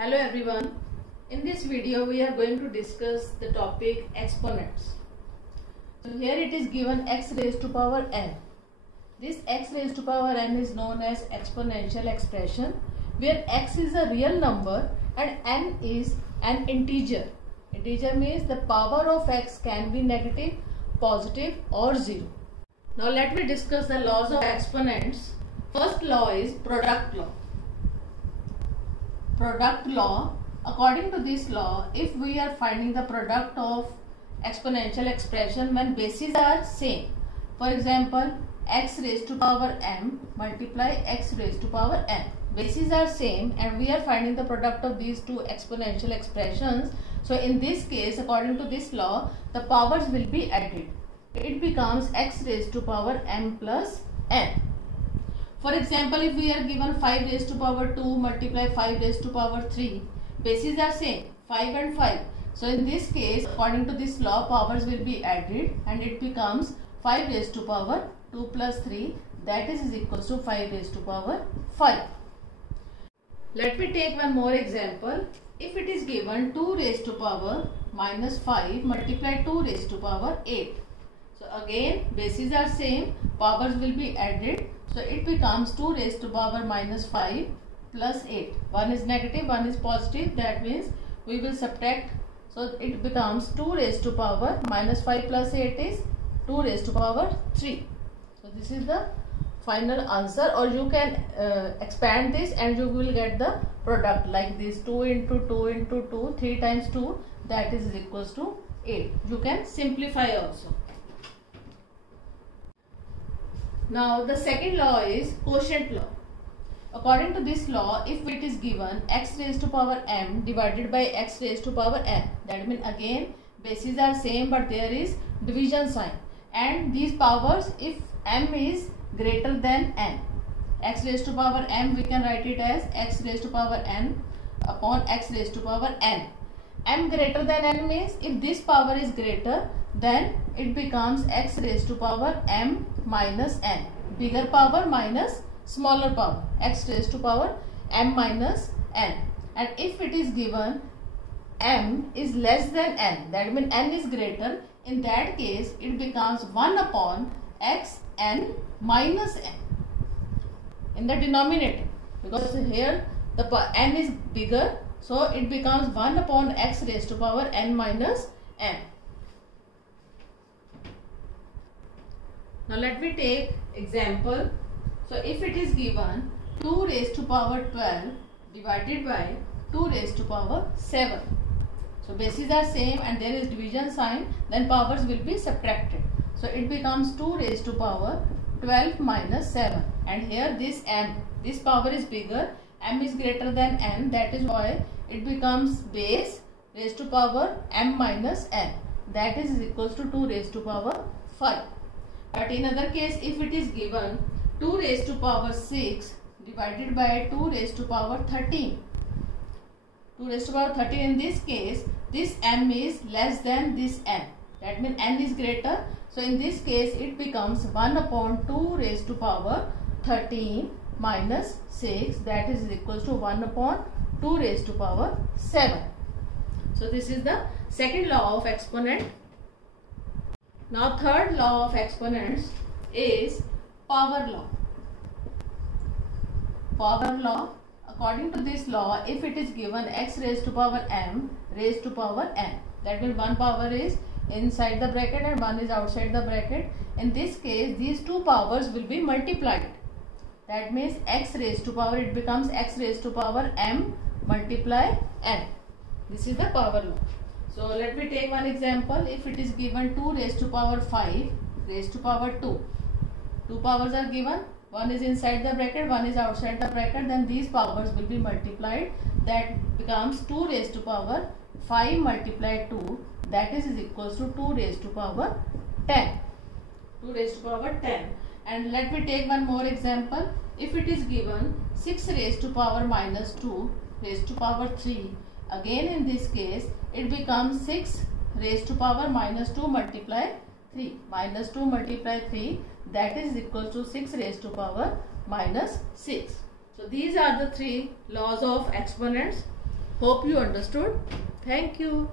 Hello everyone. In this video we are going to discuss the topic exponents. So here it is given x raised to power n. This x raised to power n is known as exponential expression where x is a real number and n is an integer. Integer means the power of x can be negative, positive or 0. Now let me discuss the laws of exponents. First law is product law. Product law, according to this law, if we are finding the product of exponential expression when bases are same, for example x raised to power m multiply x raised to power n, bases are same and we are finding the product of these two exponential expressions. So in this case, according to this law, the powers will be added. It becomes x raised to power m plus n. For example, if we are given 5 raised to power 2 multiply 5 raised to power 3, bases are same, 5 and 5. So in this case, according to this law, powers will be added and it becomes 5 raised to power 2 plus 3, that is equals to 5 raised to power 5. Let me take one more example. If it is given 2 raised to power minus 5 multiply 2 raised to power 8. So again, bases are same, powers will be added. So it becomes 2 raised to power minus 5 plus 8. One is negative, one is positive. That means we will subtract. So it becomes 2 raised to power minus 5 plus 8 is 2 raised to power 3. So this is the final answer, or you can expand this and you will get the product like this: 2 into 2 into 2, 3 times 2, that is equals to 8. You can simplify also. Now the second law is quotient law. According to this law, if it is given x raised to power m divided by x raised to power n, that means again bases are same but there is division sign, and these powers, if m is greater than n, x raised to power m we can write it as x raised to power n upon x raised to power n. M greater than n means if this power is greater, then it becomes x raised to power m minus n. Bigger power minus smaller power, x raised to power m minus n. And if it is given m is less than n, that means n is greater, in that case it becomes 1 upon x n minus n in the denominator, because here the n is bigger. So it becomes 1 upon x raised to power n minus n. Now let me take example. So if it is given 2 raised to power 12 divided by 2 raised to power 7. So bases are same and there is division sign, then powers will be subtracted. So it becomes 2 raised to power 12 minus 7, and here this m, this power is bigger, m is greater than n, that is why it becomes base raised to power m minus n, that is equals to 2 raised to power 5. But in other case, if it is given 2 raised to power 6 divided by 2 raised to power 13, 2 raised to power 13, in this case this m is less than this n, that means n is greater. So in this case it becomes 1 upon 2 raised to power 13 minus 6, that is equals to 1 upon 2 raised to power 7. So this is the second law of exponent. Now third law of exponents is power law. Power law, according to this law, if it is given x raised to power m raised to power n, that means one power is inside the bracket and one is outside the bracket. In this case these two powers will be multiplied. That means x raised to power, it becomes x raised to power m multiply n. This is the power law. So let me take one example. If it is given 2 raised to power 5 raised to power 2. Two powers are given. One is inside the bracket, one is outside the bracket. Then these powers will be multiplied. That becomes 2 raised to power 5 multiplied 2. That is equals to 2 raised to power 10. 2 raised to power 10. And let me take one more example. If it is given 6 raised to power minus 2 raised to power 3. Again in this case it becomes 6 raised to power minus 2 multiply 3. Minus 2 multiply 3, that is equal to 6 raised to power minus 6. So these are the three laws of exponents. Hope you understood. Thank you.